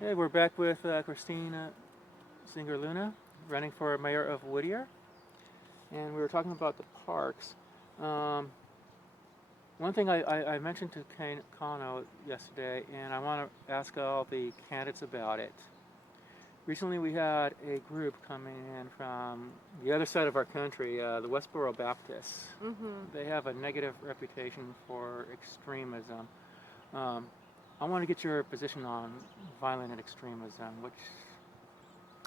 Hey, we're back with Christina Singer-Luna, running for mayor of Whittier, and we were talking about the parks. Um, One thing I mentioned to Kano yesterday, and I want to ask all the candidates about it. Recently, we had a group coming in from the other side of our country, the Westboro Baptists. Mm-hmm. They have a negative reputation for extremism. Um, I want to get your position on violent and extremism, which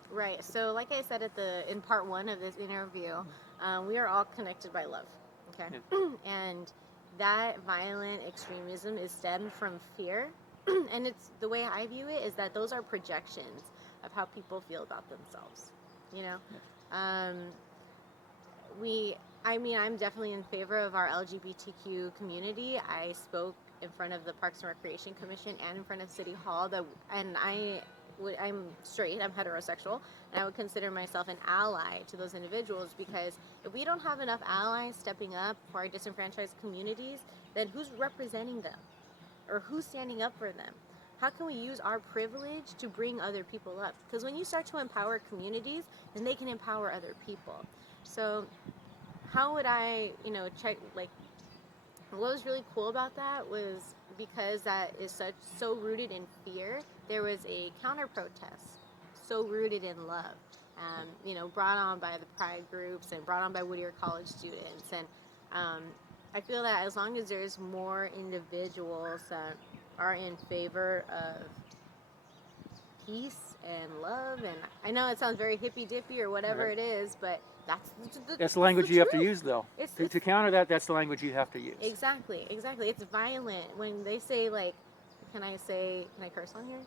Right. So, like I said in part one of this interview, we are all connected by love. Okay. yeah, And that violent extremism is stemmed from fear, and it's the way I view it is that those are projections of how people feel about themselves. You know, yeah. um, we. I mean, I'm definitely in favor of our LGBTQ community. I spoke in front of the Parks and Recreation Commission and in front of City Hall and I'm straight, I'm heterosexual, and I would consider myself an ally to those individuals because if we don't have enough allies stepping up for our disenfranchised communities, then who's representing them? Or who's standing up for them? How can we use our privilege to bring other people up? Because when you start to empower communities, then they can empower other people. So, how would I, check, like, what was really cool about that was because that is so rooted in fear. There was a counter protest, so rooted in love. Brought on by the pride groups and brought on by Whittier College students, and um, I feel that as long as there's more individuals that are in favor of peace and love, and I know it sounds very hippy dippy or whatever Right. it is, but That's the that's the language you have to truth. use, though. To It's counter that, that's the language you have to use. Exactly. It's violent when they say like, can I curse on here?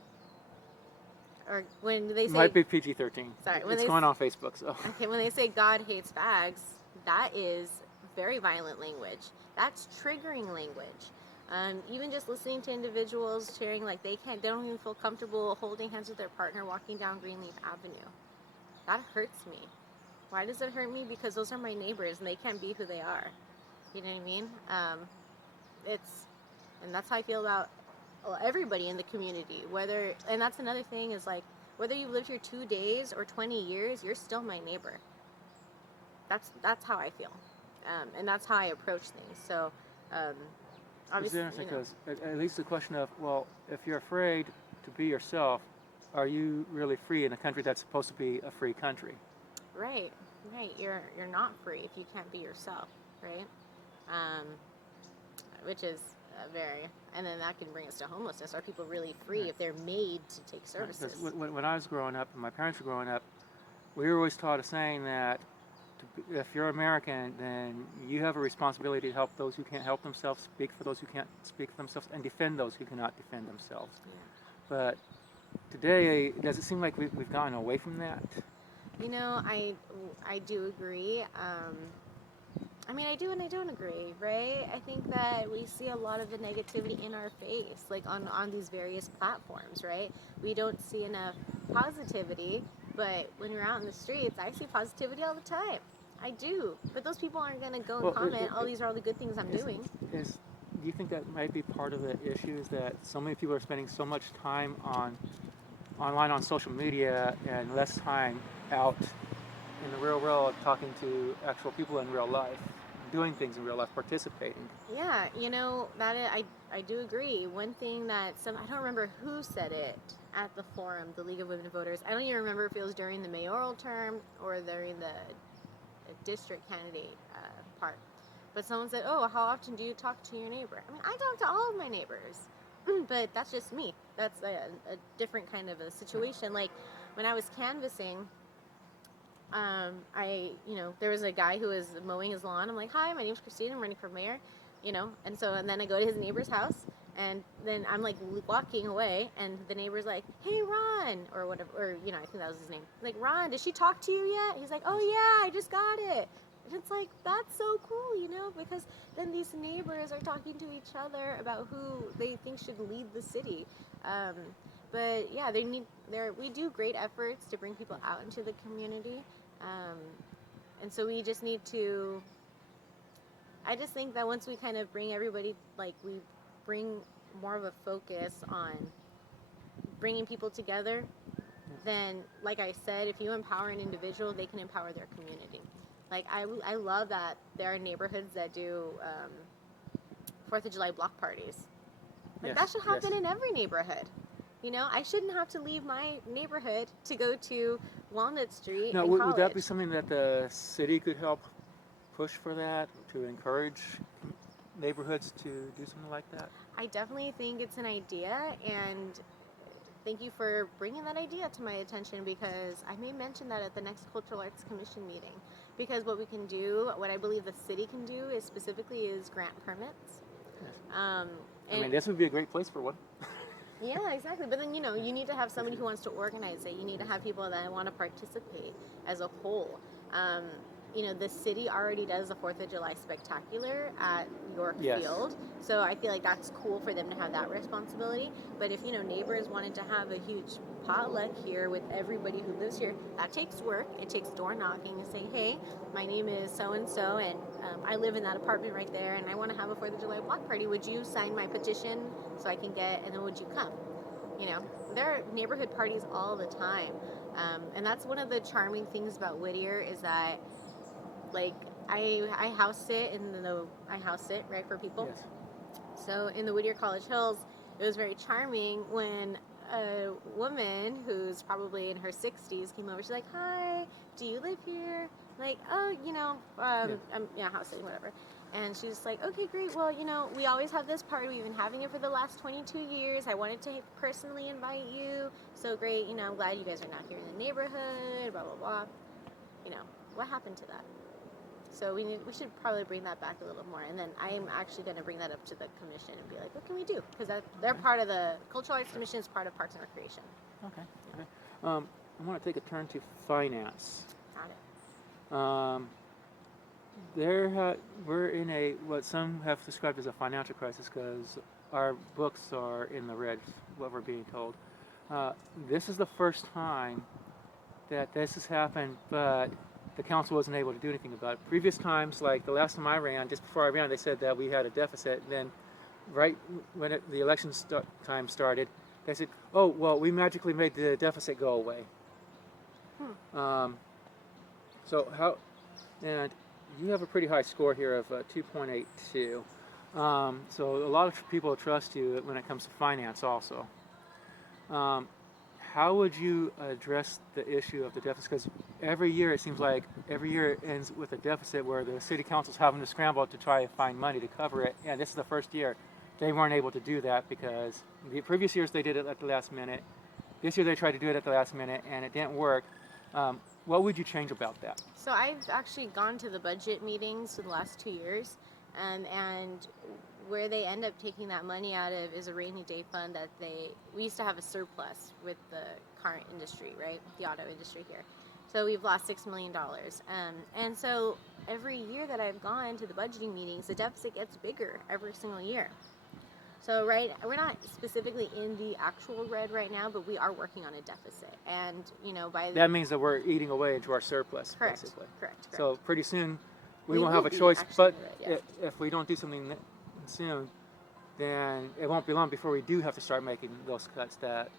Or when they It say, might be PG-13. sorry, It's going on Facebook, so. okay, when they say God hates fags, that is very violent language. That's triggering language. Even just listening to individuals sharing like they don't even feel comfortable holding hands with their partner walking down Greenleaf Avenue. That hurts me. Why does it hurt me? Because those are my neighbors and they can't be who they are. You know what I mean? It's and that's how I feel about everybody in the community. And that's another thing is like whether you've lived here 2 days or 20 years, you're still my neighbor. That's how I feel, and that's how I approach things. So, um, It's obviously, interesting because at least the question of, well, if you're afraid to be yourself, are you really free in a country that's supposed to be a free country? right, right. You're not free if you can't be yourself, right? Um, which is very, and then that can bring us to homelessness. Are people really free Right. if they're made to take Because services? when I was growing up and my parents were growing up, we were always taught a saying that if you're American, then you have a responsibility to help those who can't help themselves, speak for those who can't speak for themselves, and defend those who cannot defend themselves. Yeah. But today, does it seem like we've gotten away from that? I do agree. I mean, I do and I don't agree, right? I think that we see a lot of the negativity in our face, like on these various platforms, right? We don't see enough positivity, but when we're out in the streets, I see positivity all the time. I do, but those people aren't gonna go and Well, comment, "Oh, these are all the good things I'm is, doing." is do you think that might be part of the issue? Is that so many people are spending so much time online on social media and less time out in the real world talking to actual people in real life, doing things in real life, participating? Yeah, I do agree. One thing that I don't remember who said it at the forum, the League of Women Voters. I don't even remember if it was during the mayoral term or during the district candidate part. But someone said, "Oh, how often do you talk to your neighbor?" I mean, I talk to all of my neighbors, but that's just me. That's a different kind of a situation. Like when I was canvassing, there was a guy who was mowing his lawn. I'm like, "Hi, my name's Christine. I'm running for mayor," and then I go to his neighbor's house, and then I'm like walking away, and the neighbor's like, "Hey, Ron," or whatever, or I think that was his name. Like, "Ron, did she talk to you yet?" He's like, "Oh yeah, I just got it." And it's like that's so cool, because then these neighbors are talking to each other about who they think should lead the city. Um, but yeah, we do great efforts to bring people out into the community. Um, and so we just need to, I just think that once we kind of bring everybody, like we bring more of a focus on bringing people together, then, like I said, if you empower an individual, they can empower their community. Like, I love that there are neighborhoods that do 4th of July block parties. Like, that should happen in every neighborhood. You know, I shouldn't have to leave my neighborhood to go to Walnut Street. Now, and would that be something that the city could help push for that, to encourage neighborhoods to do something like that? I definitely think it's an idea, and thank you for bringing that idea to my attention, because I may mention that at the next Cultural Arts Commission meeting. Because what we can do, what I believe the city can do, is grant permits. Yes. I mean, this would be a great place for one. Yeah, exactly. But then, you know, you need to have somebody who wants to organize it. You need to have people that want to participate as a whole. You know, the city already does the 4th of July Spectacular at York Field. So I feel like that's cool for them to have that responsibility. But if, you know, neighbors wanted to have a huge potluck here with everybody who lives here, that takes work. It takes door knocking and saying, hey, my name is so-and-so, and I live in that apartment right there, and I want to have a 4th of July block party. Would you sign my petition so I can get, and then would you come? You know, there are neighborhood parties all the time. And that's one of the charming things about Whittier, is that, like, I house sit right for people. Yes. So in the Whittier College Hills, it was very charming when a woman who's probably in her 60s came over. She's like, hi, do you live here? Like, oh, you know, I'm house sitting, whatever. And she's like, okay, great. Well, you know, we always have this party. We've been having it for the last 22 years. I wanted to personally invite you. So great. You know, I'm glad you guys are not here in the neighborhood, blah, blah, blah. You know, what happened to that? So we should probably bring that back a little more. And then I'm actually going to bring that up to the commission and be like, what can we do? Because they're part of the Cultural Arts Commission, is part of Parks and Recreation. Okay. I want to take a turn to finance. Got it. We're in what some have described as a financial crisis, because our books are in the red, what we're being told. This is the first time that this has happened, but the council wasn't able to do anything about it. Previous times, like the last time I ran, just before I ran, they said that we had a deficit. And then right when the election time started, they said, oh, well, we magically made the deficit go away. And you have a pretty high score here of 2.82. So a lot of people trust you when it comes to finance also. How would you address the issue of the deficit? Because every year, it seems like every year it ends with a deficit where the city council's having to scramble to try to find money to cover it. And this is the first year they weren't able to do that, because the previous years they did it at the last minute. This year they tried to do it at the last minute and it didn't work. What would you change about that? So I've actually gone to the budget meetings for the last 2 years, and where they end up taking that money out of is a rainy day fund that we used to have a surplus with the car industry, right? The auto industry here. So we've lost $6 million. And so every year that I've gone to the budgeting meetings, the deficit gets bigger every single year. So we're not specifically in the actual red right now, but we are working on a deficit. And, you know, that means that we're eating away into our surplus, correct, basically. Correct. So pretty soon we won't have a choice, but if we don't do something soon, then it won't be long before we do have to start making those cuts that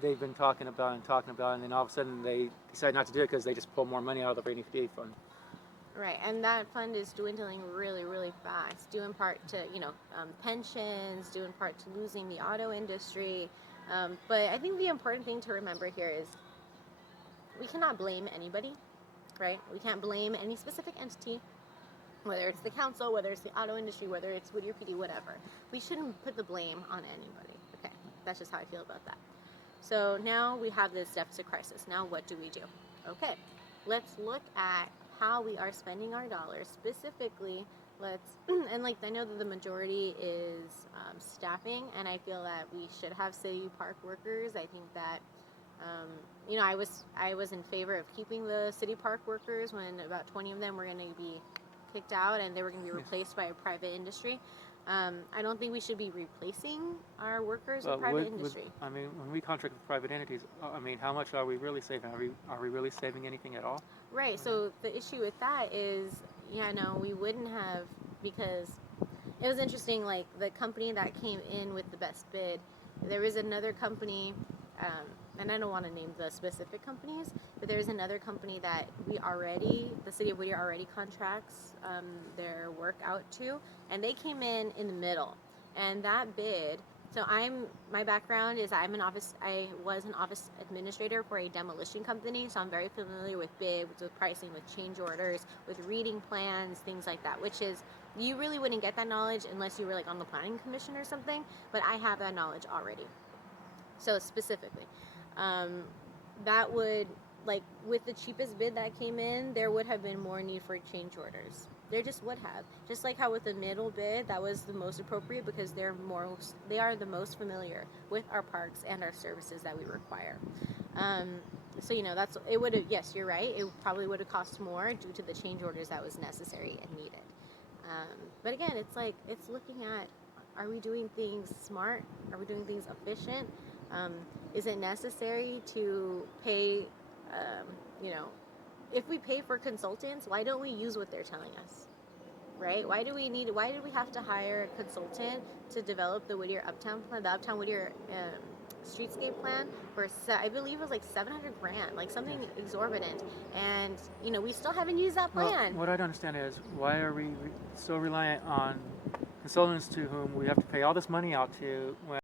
they've been talking about, and then all of a sudden they decide not to do it because they just pull more money out of the rainy day fund. Right, and that fund is dwindling really, really fast, due in part to, you know, pensions, due in part to losing the auto industry. But I think the important thing to remember here is we cannot blame anybody, right? We can't blame any specific entity, whether it's the council, whether it's the auto industry, whether it's Whittier PD, whatever. We shouldn't put the blame on anybody. Okay, that's just how I feel about that. So now we have this deficit crisis. Now what do we do? Okay, let's look at how we are spending our dollars. Specifically, and like, I know that the majority is staffing, and I feel that we should have city park workers. I think that you know, I was in favor of keeping the city park workers when about 20 of them were going to be kicked out and they were going to be replaced by a private industry. I don't think we should be replacing our workers with private industry. I mean, when we contract with private entities, I mean, how much are we really saving? Are we really saving anything at all? Right. So the issue with that is, no, we wouldn't have, because it was interesting. Like, the company that came in with the best bid, there was another company and I don't want to name the specific companies, but there's another company that the city of Whittier already contracts their work out to, and they came in the middle, and that bid. So my background is I was an office administrator for a demolition company, so I'm very familiar with bids, with pricing, with change orders, with reading plans, things like that, which is, you really wouldn't get that knowledge unless you were like on the planning commission or something, but I have that knowledge already. So specifically, that would, like, with the cheapest bid that came in, there would have been more need for change orders. There just would have. Just like how with the middle bid, that was the most appropriate because they are the most familiar with our parks and our services that we require. So it would have. Yes, you're right. It probably would have cost more due to the change orders that was necessary and needed. But again, it's looking at, are we doing things smart? Are we doing things efficient? Is it necessary to pay? If we pay for consultants, why don't we use what they're telling us? Right? Why do we have to hire a consultant to develop the Whittier Uptown plan, the Uptown Whittier streetscape plan for, I believe it was like $700,000, like something exorbitant, and we still haven't used that plan. Well, what I don't understand is, why are we so reliant on consultants to whom we have to pay all this money out to when